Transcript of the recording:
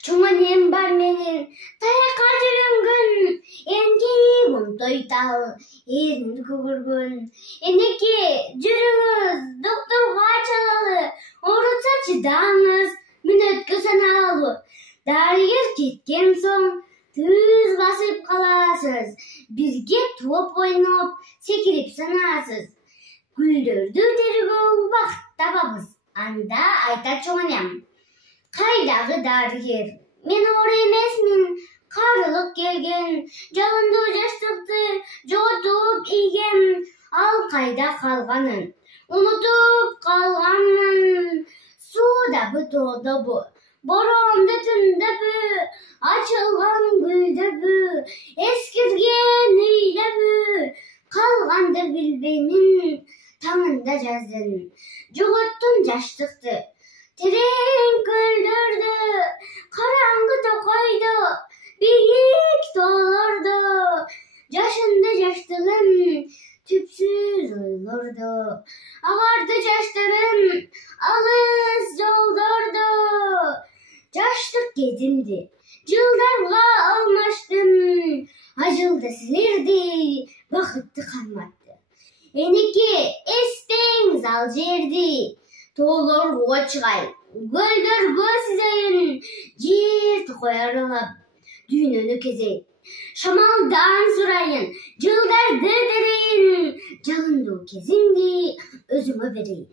Чоңанем бар менен таяққа жүрінгін, енге мұнтойтал, ерінді көгіргін. Енеке жүріңіз, докторға чалалы, орытса чыдаңыз, мүнөткө саналы. Дарыгер кеткен соң, түз басып қаласыз, бізге топ ойнап, секіріп санасыз. Гүлдөрдү тергөө убакыт табабыз, анда айта чоңанем. Кайдагы дарыгер, мен оор эмесмин, карылык келген, жалындуу жаштыкты жоготуп ийген, ал кайда калганын унутуп калганмын. Суудабы, тоодобу, боронду түндөбү, ачылган гүлдөбү, эскирген үйдөбү, калгандыр билбеймин, таңында жаздын, жоготтум жаштыкты. Терең көлдөрдө, караңгы токойдо, бийик тоолордо, жашында жаштыгым, түпсүз ойлордо, агарды жаштарым, алыс жолдордо. Жаштык кезимди жылдарга алмаштым, ажылды силерди, бакытты карматты. Энеке, эстеңиз ал жерди, тоолорго чыгай, көлдөргө сүзөйүн, жер токой аралап, дүйнөнү кезейин. Шамалдан сурайын, жылдарды терейин, жалындуу кезимди өзүмө берейин.